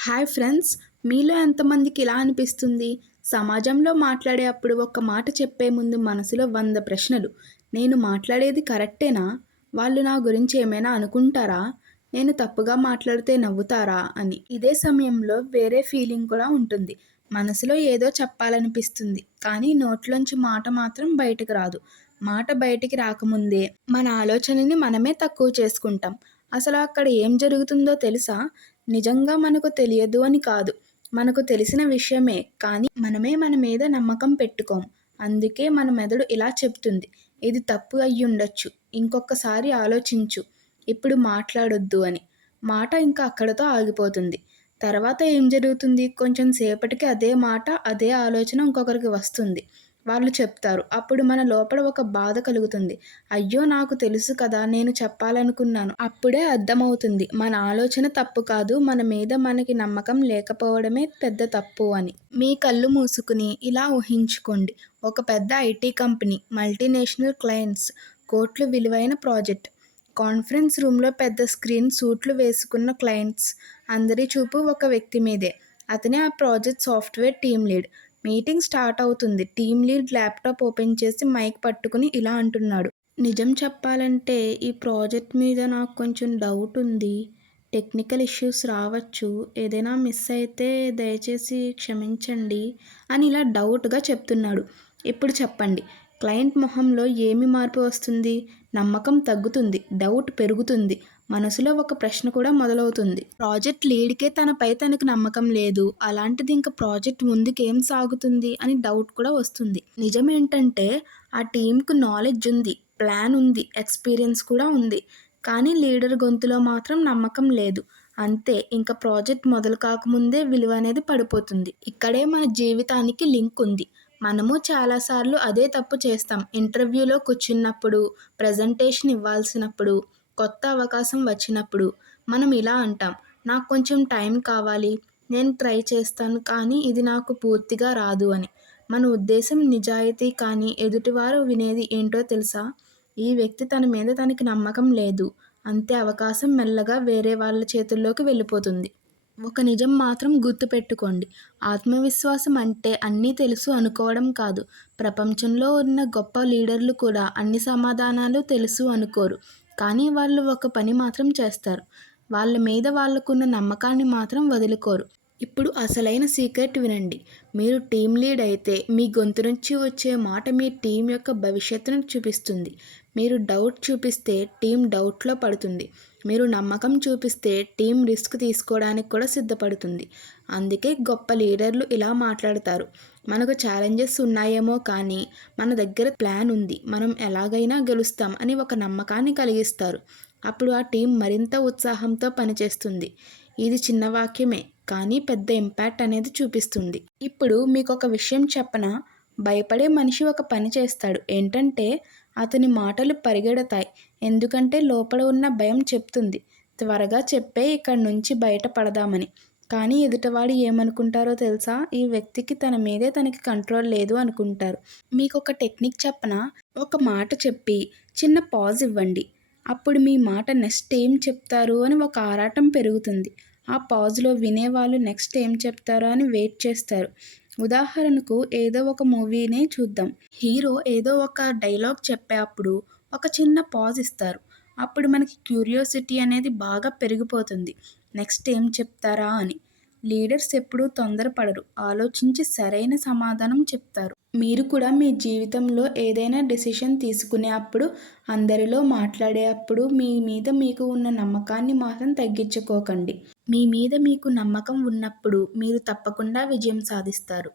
Hi friends, మీలో ఎంతమందికి ఇలా అనిపిస్తుంది? సమాజంలో మాట్లాడే అప్పుడు ఒక్క మాట చెప్పే ముందు మనసులో 100 ప్రశ్నలు. నేను మాట్లాడేది కరెక్టేనా? వాళ్ళు నా గురించి ఏమైనా అనుకుంటారా? నేను తప్పుగా మాట్లాడితే నవ్వుతారా అని. ఇదే సమయంలో వేరే ఫీలింగ్ కూడా ఉంటుంది. మనసులో ఏదో చెప్పాలనిపిస్తుంది. కానీ నోట్లోంచి మాట మాత్రం బయటకు రాదు. మాట బయటికి రాకముందే మన ఆలోచనని మనమే తక్కువ చేసుకుంటాం. అసలు అక్కడ ఏం జరుగుతుందో తెలుసా? నిజంగా మనకు తెలియదు అని కాదు. మనకు తెలిసిన విషయమే. కానీ మనమే మన మీద నమ్మకం పెట్టుకోం. అందుకే మన మెదడు ఇలా చెప్తుంది. ఇది తప్పు అయ్యుండొచ్చు. ఇంకొకసారి ఆలోచించు. ఇప్పుడు మాట్లాడొద్దు అని. మాట ఇంకా అక్కడితో ఆగిపోతుంది. తర్వాత ఏం జరుగుతుంది? కొంచెం సేపటికి అదే మాట, అదే ఆలోచన ఇంకొకరికి వస్తుంది. వాళ్ళు చెప్తారు. అప్పుడు మన లోపల ఒక బాధ కలుగుతుంది. అయ్యో! నాకు తెలుసు కదా! నేను చెప్పాలనుకున్నాను. అప్పుడే అర్థమవుతుంది మన ఆలోచన తప్పు కాదు. మన మీద మనకి నమ్మకం లేకపోవడమే పెద్ద తప్పు అని. మీ కళ్ళు మూసుకుని ఇలా ఊహించుకోండి. ఒక పెద్ద ఐటీ కంపెనీ, మల్టీనేషనల్ క్లయింట్స్, కోట్లు విలువైన ప్రాజెక్ట్. కాన్ఫరెన్స్ రూమ్‌లో పెద్ద స్క్రీన్, సూట్లు వేసుకున్న క్లయింట్స్. అందరి చూపు ఒక వ్యక్తి మీదే. అతనే ఆ project software team lead. Meeting start అవుతుంది. టీమ్ లీడ్ ల్యాప్‌టాప్ ఓపెన్ చేసి మైక్ పట్టుకుని ఇలా అంటున్నాడు. నిజం చెప్పాలంటే ఈ ప్రాజెక్ట్ మీద నాకు కొంచెం డౌట్ ఉంది. టెక్నికల్ ఇష్యూస్ రావచ్చు. ఏదైనా మిస్ అయితే దయచేసి క్షమించండి అని ఇలా డౌట్‌గా చెప్తున్నాడు. ఇప్పుడు చెప్పండి, క్లయింట్ మొహంలో ఏమి మార్పు వస్తుంది? నమ్మకం తగ్గుతుంది. డౌట్ పెరుగుతుంది. మనసులో ఒక ప్రశ్న కూడా మొదలవుతుంది. ప్రాజెక్ట్ లీడ్‌కే తనపై తనకు నమ్మకం లేదు. అలాంటిది ఇంక ప్రాజెక్ట్ ముందుకేం సాగుతుంది అని డౌట్ కూడా వస్తుంది. నిజమేంటంటే ఆ టీమ్‌కు నాలెడ్జ్ ఉంది, ప్లాన్ ఉంది, ఎక్స్‌పీరియన్స్ కూడా ఉంది. కానీ లీడర్ గొంతులో మాత్రం నమ్మకం లేదు. అంతే, ఇంక ప్రాజెక్ట్ మొదలు కాకముందే విలువ అనేది పడిపోతుంది. ఇక్కడే మన జీవితానికి లింక్ ఉంది. మనము చాలాసార్లు అదే తప్పు చేస్తాం. ఇంటర్వ్యూలో కూర్చున్నప్పుడు, ప్రెజెంటేషన్ ఇవ్వాల్సినప్పుడు, కొత్త అవకాశం వచ్చినప్పుడు మనం ఇలా అంటాం. నాకు కొంచెం టైం కావాలి. నేను ట్రై చేస్తాను కానీ ఇది నాకు పూర్తిగా రాదు అని. మన ఉద్దేశం నిజాయితీ, కానీ ఎదుటివారు వినేది ఏంటో తెలుసా? ఈ వ్యక్తి తన మీద తనకి నమ్మకం లేదు. అంతే, అవకాశం మెల్లగా వేరే వాళ్ళ చేతుల్లోకి వెళ్ళిపోతుంది. ఒక నిజం మాత్రం గుర్తుపెట్టుకోండి. ఆత్మవిశ్వాసం అంటే అన్నీ తెలుసు అనుకోవడం కాదు. ప్రపంచంలో ఉన్న గొప్ప లీడర్లు కూడా అన్ని సమాధానాలు తెలుసు అనుకోరు. కానీ వాళ్ళు ఒక పని మాత్రం చేస్తారు. వాళ్ళ మీద వాళ్ళకున్న నమ్మకాన్ని మాత్రం వదులుకోరు. ఇప్పుడు అసలైన సీక్రెట్ వినండి. మీరు టీమ్ లీడ్ అయితే మీ గొంతు నుంచి వచ్చే మాట మీ టీం యొక్క భవిష్యత్తును చూపిస్తుంది. మీరు డౌట్ చూపిస్తే టీం డౌట్‌లో పడుతుంది. మీరు నమ్మకం చూపిస్తే టీం రిస్క్ తీసుకోవడానికి కూడా సిద్ధపడుతుంది. అందుకే గొప్ప లీడర్లు ఇలా మాట్లాడతారు. మనకు ఛాలెంజెస్ ఉన్నాయేమో కానీ మన దగ్గర ప్లాన్ ఉంది. మనం ఎలాగైనా గెలుస్తాం అని ఒక నమ్మకాన్ని కలిగిస్తారు. అప్పుడు ఆ టీం మరింత ఉత్సాహంతో పనిచేస్తుంది. ఇది చిన్న వాక్యమే, కానీ పెద్ద ఇంపాక్ట్ అనేది చూపిస్తుంది. ఇప్పుడు మీకొక విషయం చెప్పనా? భయపడే మనిషి ఒక పని చేస్తాడు. ఏంటంటే అతని మాటలు పరిగెడతాయి. ఎందుకంటే లోపల ఉన్న భయం చెప్తుంది, త్వరగా చెప్పే ఇక్కడి నుంచి బయట పడదామని. కానీ ఎదుటివాడు ఏమనుకుంటారో తెలుసా? ఈ వ్యక్తికి తన మీదే తనకి కంట్రోల్ లేదు అనుకుంటారు. మీకొక టెక్నిక్ చెప్పనా? ఒక మాట చెప్పి చిన్న పాజ్ ఇవ్వండి. అప్పుడు మీ మాట నెక్స్ట్ ఏం చెప్తారు అని ఒక ఆరాటం పెరుగుతుంది. ఆ పాజ్‌లో వినేవాళ్ళు నెక్స్ట్ ఏం చెప్తారో అని వెయిట్ చేస్తారు. ఉదాహరణకు ఏదో ఒక మూవీనే చూద్దాం. హీరో ఏదో ఒక డైలాగ్ చెప్పేప్పుడు ఒక చిన్న పాజ్ ఇస్తారు. అప్పుడు మనకి క్యూరియాసిటీ అనేది బాగా పెరిగిపోతుంది. నెక్స్ట్ ఏం చెప్తారా అని. లీడర్స్ ఎప్పుడూ తొందరపడరు. ఆలోచించి సరైన సమాధానం చెప్తారు. మీరు కూడా మీ జీవితంలో ఏదైనా డెసిషన్ తీసుకునే అప్పుడు, అందరిలో మాట్లాడే అప్పుడు మీ మీద మీకు ఉన్న నమ్మకాన్ని మాత్రం తగ్గించుకోకండి. మీ మీద మీకు నమ్మకం ఉన్నప్పుడు మీరు తప్పకుండా విజయం సాధిస్తారు.